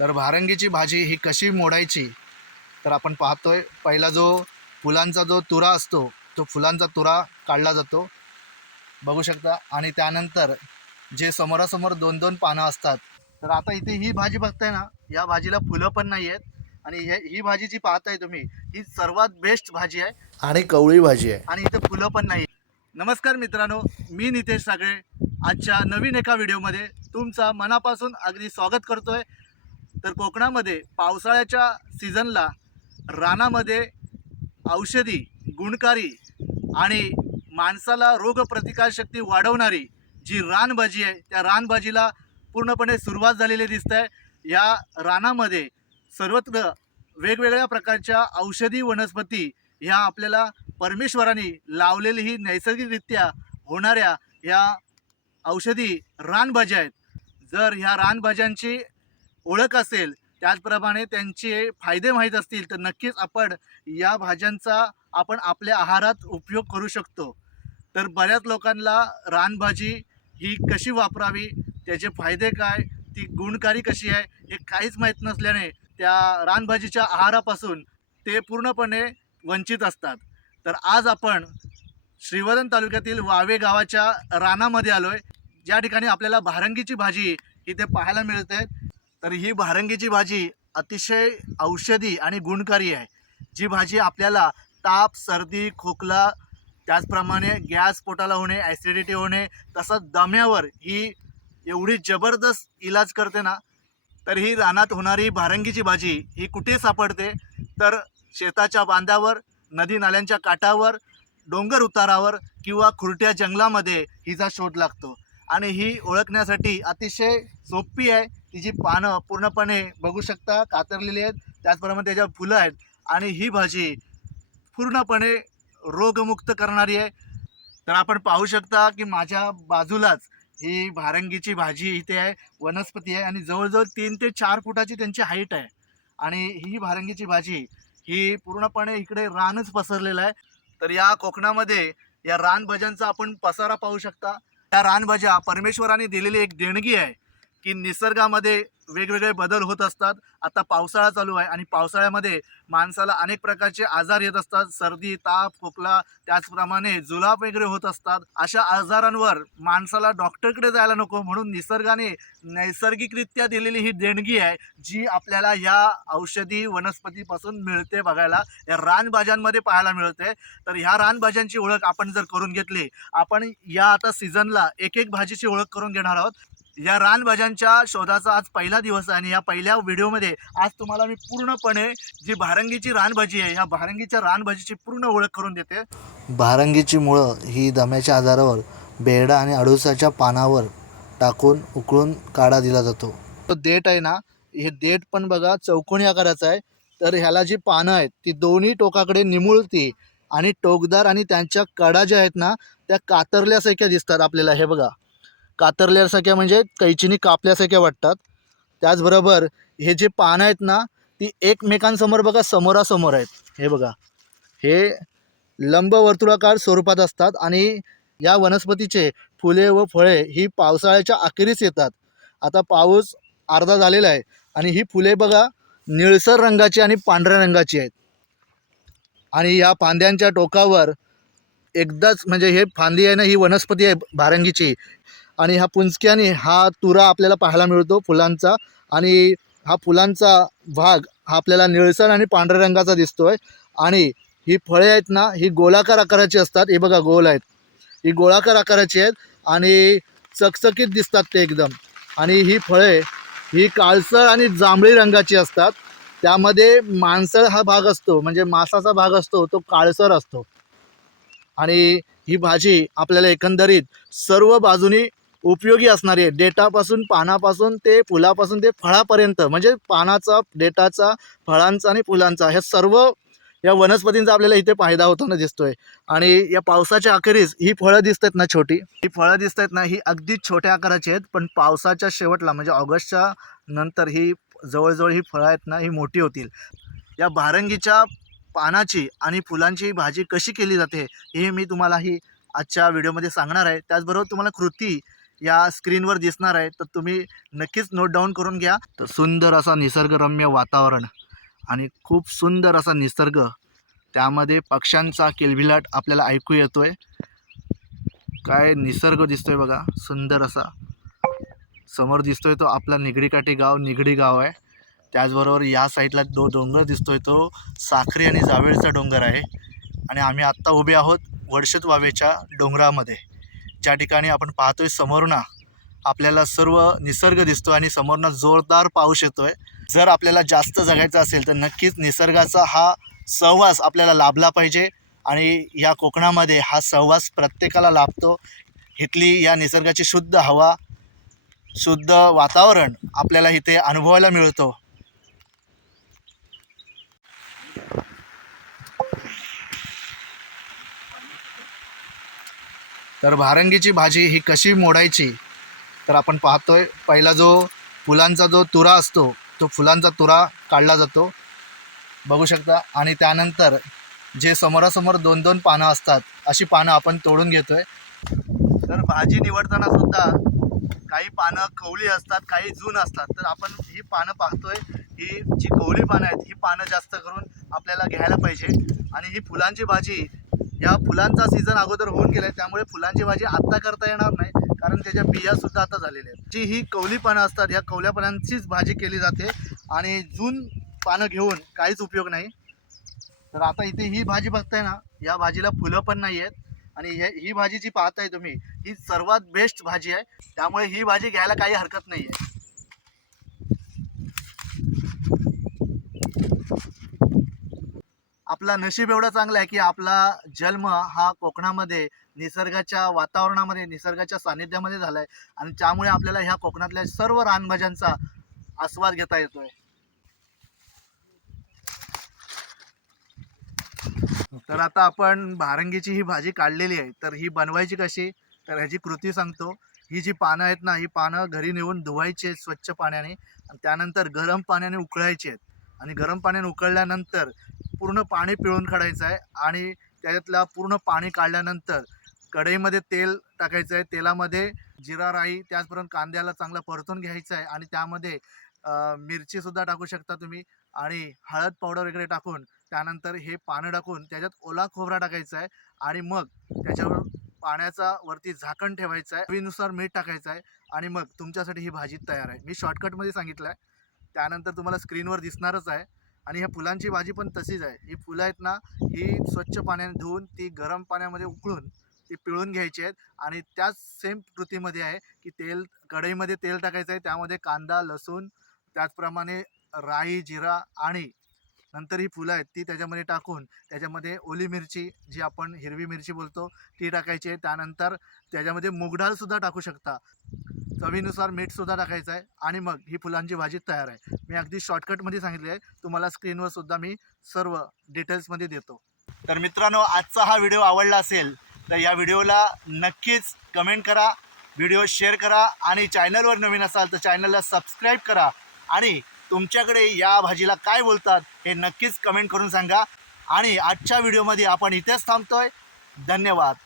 तर भारंगीची भाजी ही कशी मोडायची तर आपण पाहतोय. पहिला जो फुलांचा जो तुरा असतो तो फुलांचा तुरा काढला जातो, बघू शकता. आणि त्यानंतर जे समोरासमोर दोन दोन पानं असतात. तर आता इथे ही भाजी बघताय ना, या भाजीला फुलं पण नाही आहेत. आणि ही भाजी जी पाहताय तुम्ही, ही सर्वात बेस्ट भाजी आहे आणि कवळी भाजी आहे, आणि इथे फुलं पण नाही. नमस्कार मित्रांनो, मी नितेश सागळे आजच्या नवीन एका व्हिडिओमध्ये तुमचा मनापासून अगदी स्वागत करतोय. तर कोकणामध्ये पावसाळ्याच्या सीझनला रानामध्ये औषधी, गुणकारी आणि माणसाला रोगप्रतिकारशक्ती वाढवणारी जी रानभाजी आहे, त्या रानभाजीला पूर्णपणे सुरुवात झालेली दिसत आहे. या रानामध्ये सर्वत्र वेगवेगळ्या प्रकारच्या औषधी वनस्पती ह्या आपल्याला परमेश्वराने लावलेली ही नैसर्गिकरित्या होणाऱ्या ह्या औषधी रानभाज्या आहेत. जर ह्या रानभाज्यांची ओळख असेल, त्याचप्रमाणे त्यांचे फायदे माहीत असतील, तर नक्कीच आपण या भाज्यांचा आपल्या आहारात उपयोग करू शकतो. तर बऱ्याच लोकांना रानभाजी ही कशी वापरावी, त्याचे फायदे काय, ती गुणकारी कशी आहे हे काहीच माहीत नसल्याने त्या रानभाजीच्या आहारापासून ते पूर्णपणे वंचित असतात. तर आज आपण श्रीवर्धन तालुक्यातील वावे गावाच्या रानामध्ये आलो आहे, ज्या ठिकाणी आपल्याला भारंगीची भाजी इथे पाहायला मिळते. तर ही भारंगीची भाजी अतिशय औषधी आणि गुणकारी आहे. जी भाजी आपल्याला ताप, सर्दी, खोकला, त्याचप्रमाणे गॅस पोटाला होणे, ॲसिडिटी होणे, तसंच दम्यावर ही एवढी जबरदस्त इलाज करते ना. तर ही रानात होणारी भारंगीची भाजी ही कुठे सापडते तर शेताच्या बांधावर, नदी नाल्यांच्या काठावर, डोंगर उतारावर किंवा खुरट्या जंगलामध्ये हिचा शोध लागतो. आणि ही ओळखण्यासाठी अतिशय सोपी आहे. तिची पानं पूर्णपणे बघू शकता कातरलेली आहेत, त्याचप्रमाणे त्याच्या फुलं आहेत. आणि ही भाजी पूर्णपणे रोगमुक्त करणारी आहे. तर आपण पाहू शकता की माझ्या बाजूलाच ही भारंगीची भाजी इथे आहे, वनस्पती आहे, आणि जवळजवळ 3 ते 4 फुटाची त्यांची हाईट आहे. आणि ही भारंगीची भाजी ही पूर्णपणे इकडे रानच पसरलेलं आहे. तर या कोकणामध्ये या रानभाज्यांचा आपण पसारा पाहू शकता. त्या रानभाज्या परमेश्वराने दिलेली एक देणगी आहे की निसर्गामध्ये वेगवेगळे बदल होत असतात. आता पावसाळा चालू आहे आणि पावसाळ्यामध्ये माणसाला अनेक प्रकारचे आजार येत असतात. सर्दी, ताप, खोकला, त्याचप्रमाणे जुलाब वगैरे होत असतात. अशा आजारांवर माणसाला डॉक्टरकडे जायला नको, म्हणून निसर्गाने नैसर्गिकरित्या दिलेली ही देणगी आहे, जी आपल्याला या औषधी वनस्पतीपासून मिळते, बघायला या रानभाज्यांमध्ये पाहायला मिळते. तर ह्या रानभाज्यांची ओळख आपण जर करून घेतली, आपण या आता सीझनला एक एक भाजीची ओळख करून घेणार आहोत. या रानभाज्यांच्या शोधाचा आज पहिला दिवस आहे आणि या पहिल्या व्हिडिओमध्ये आज तुम्हाला मी पूर्णपणे जी भारंगीची रानभाजी आहे, ह्या भारंगीच्या रानभाजीची पूर्ण ओळख करून देते. भारंगीची मुळं ही दम्याच्या आजारावर बेरडा आणि अडुळसाच्या पानावर टाकून उकळून काढा दिला जातो. तो देठ आहे ना, हे देठ पण बघा चौकोनी आकाराचं आहे. तर ह्याला जी पानं आहेत ती दोन्ही टोकाकडे निमुळती आणि टोकदार, आणि त्यांच्या कडा ज्या आहेत ना त्या कातरल्यासारख्या दिसतात आपल्याला. हे बघा, कातरल्यासारख्या म्हणजे कैचीनी कापल्यासारख्या वाटतात. त्याचबरोबर हे जे पानं आहेत ना ती एकमेकांसमोर बघा समोरासमोर आहेत. हे बघा, हे लंबवर्तुळाकार स्वरूपात असतात. आणि या वनस्पतीचे फुले व फळे ही पावसाळ्याच्या अखेरीस येतात. आता पाऊस अर्धा झालेला आहे आणि ही फुले बघा निळसर रंगाची आणि पांढऱ्या रंगाची आहेत. आणि या फांद्यांच्या टोकावर एकदाच, म्हणजे हे फांदी आहे ना, ही वनस्पती आहे भारंगीची. आणि ह्या पुंजक्याने हा तुरा आपल्याला पाहायला मिळतो फुलांचा. आणि हा फुलांचा भाग हा आपल्याला निळसर आणि पांढऱ्या रंगाचा दिसतोय. आणि ही फळे आहेत ना, ही गोलाकार आकाराची असतात. हे बघा, गोल आहेत, ही गोलाकार आकाराची आहेत आणि चकचकीत दिसतात ते एकदम. आणि ही फळे ही काळसर आणि जांभळी रंगाची असतात. त्यामध्ये मांसल हा भाग असतो, म्हणजे मांसाचा भाग असतो, तो काळसर असतो. आणि ही भाजी आपल्याला एकंदरीत सर्व बाजूनी उपयोगी असणारी आहे. देठापासून, पानापासून ते फुलापासून ते फळापर्यंत, म्हणजे पानाचा, देठाचा, फळांचा आणि फुलांचा, हे सर्व या वनस्पतींचा आपल्याला इथे फायदा होताना दिसतोय. आणि या पावसाच्या अखेरीस ही फळं दिसतात ना, छोटी ही फळं दिसत आहेत ना, ही अगदी छोट्या आकाराची आहेत. पण पावसाच्या शेवटला, म्हणजे ऑगस्टच्या नंतर ही जवळजवळ ही फळं आहेत ना, ही मोठी होतील. या भारंगीच्या पानाची आणि फुलांची भाजी कशी केली जाते हे मी तुम्हाला ही आजच्या व्हिडिओमध्ये सांगणार आहे. त्याचबरोबर तुम्हाला कृती या स्क्रीनवर दिसणार आहे, तर तुम्ही नक्कीच नोट डाऊन करून घ्या. तर सुंदर असा निसर्गरम्य वातावरण आणि खूप सुंदर असा निसर्ग, त्यामध्ये पक्ष्यांचा किलबिलाट आपल्याला ऐकू येतोय. काय निसर्ग दिसतोय बघा, सुंदर असा. समोर दिसतोय तो आपला निगडीकाठी गाव, निगडी गाव आहे. त्याचबरोबर या साईडला डोंगर दिसतोय, तो साखरी आणि जावेळचा डोंगर आहे. आणि आम्ही आत्ता उभे आहोत वडशत वावेच्या डोंगरामध्ये, ज्या ठिकाणी आपण पाहतोय समोरून आपल्याला सर्व निसर्ग दिसतो आणि समोरनं जोरदार पाऊस येतोय. जर आपल्याला जास्त जगायचं असेल तर नक्कीच निसर्गाचा हा सहवास आपल्याला लाभला पाहिजे आणि या कोकणामध्ये हा सहवास प्रत्येकाला लाभतो. इथली या निसर्गाची शुद्ध हवा, शुद्ध वातावरण आपल्याला इथे अनुभवायला मिळतो. तर भारंगीची भाजी ही कशी मोडायची तर आपण पाहतोय. पहिला जो फुलांचा जो तुरा असतो, तो फुलांचा तुरा काढला जातो, बघू शकता. आणि त्यानंतर जे समोरासमोर 2-2 पानं असतात, अशी पानं आपण तोडून घेतोय. तर भाजी निवडताना सुद्धा काही पानं कवळी असतात, काही जून असतात. तर आपण ही पानं पाहतोय, ही जी कवळी पानं आहेत, ही पानं जास्त करून आपल्याला घ्यायला पाहिजे. आणि ही फुलांची भाजी, या फुलांचा सीझन अगोदर होऊन गेला आहे, त्यामुळे फुलांची भाजी आत्ता करता येणार नाही, कारण त्याच्या बियासुद्धा आता झालेल्या आहेत. जी ही कवली पानं असतात, ह्या कवल्या पानांचीच भाजी केली जाते आणि जून पानं घेऊन काहीच उपयोग नाही. तर आता इथे ही भाजी बघताय ना, या भाजीला फुलं पण नाही आहेत. आणि ही भाजी जी पाहताय तुम्ही, ही सर्वात बेस्ट भाजी आहे, त्यामुळे ही भाजी घ्यायला काही हरकत नाही आहे. आपला नशीब एवढा चांगला आहे की आपला जन्म हा कोकणामध्ये निसर्गाच्या वातावरणामध्ये, निसर्गाच्या सानिध्यामध्ये झाला आहे. आणि त्यामुळे आपल्याला ह्या कोकणातल्या सर्व रानभाज्यांचा आस्वाद घेता येतोय. तर आता आपण भारंगीची ही भाजी काढलेली आहे, तर ही बनवायची कशी तर ह्याची कृती सांगतो. ही जी पानं आहेत ना, ही पानं घरी नेऊन धुवायची आहेत स्वच्छ पाण्याने आणि त्यानंतर गरम पाण्याने उकळायची आहेत. आणि गरम पाण्याने उकळल्यानंतर पूर्ण पाणी पिळून काढायचं आहे. आणि त्याच्यातला पूर्ण पाणी काढल्यानंतर कढईमध्ये तेल टाकायचं आहे. तेलामध्ये जिरा, राई, त्याचबरोबर कांद्याला चांगला परतून घ्यायचं आहे. आणि त्यामध्ये मिरचीसुद्धा टाकू शकता तुम्ही आणि हळद पावडर वगैरे टाकून त्यानंतर हे पानं टाकून त्याच्यात ओला खोबरा टाकायचा आहे. आणि मग त्याच्यावर पाण्याचा वरती झाकण ठेवायचं आहे. चवीनुसार मीठ टाकायचं आहे आणि मग तुमच्यासाठी ही भाजी तयार आहे. मी शॉर्टकटमध्ये सांगितलं आहे, त्यानंतर तुम्हाला स्क्रीनवर दिसणारच आहे. आणि ह्या फुलांची भाजी पण तशीच आहे. ही फुलं आहेत ना, ही स्वच्छ पाण्याने धुवून ती गरम पाण्यामध्ये उकळून ती पिळून घ्यायची आहेत. आणि त्याच सेम कृतीमध्ये आहे की कढईमध्ये तेल टाकायचं आहे, त्यामध्ये कांदा, लसूण, त्याचप्रमाणे राई, जिरा आणि नंतर ही फुलं आहेत ती त्याच्यामध्ये टाकून त्याच्यामध्ये ओली मिरची, जी आपण हिरवी मिरची बोलतो, ती टाकायची आहे. त्यानंतर त्याच्यामध्ये मूग डाळसुद्धा टाकू शकता. चवीनुसार मीठसुद्धा टाकायचं आहे आणि मग ही फुलांची भाजी तयार आहे. मी अगदी शॉर्टकटमध्ये सांगितले आहे, तुम्हाला स्क्रीनवर सुद्धा मी सर्व डिटेल्समध्ये देतो. तर मित्रांनो, आजचा हा व्हिडिओ आवडला असेल तर या व्हिडिओला नक्कीच कमेंट करा, व्हिडिओ शेअर करा आणि चॅनलवर नवीन असाल तर चॅनलला सबस्क्राईब करा. आणि तुमच्याकडे या भाजीला काय बोलतात हे नक्कीच कमेंट करून सांगा. आणि आजच्या व्हिडिओमध्ये आपण इथेच थांबतोय. धन्यवाद.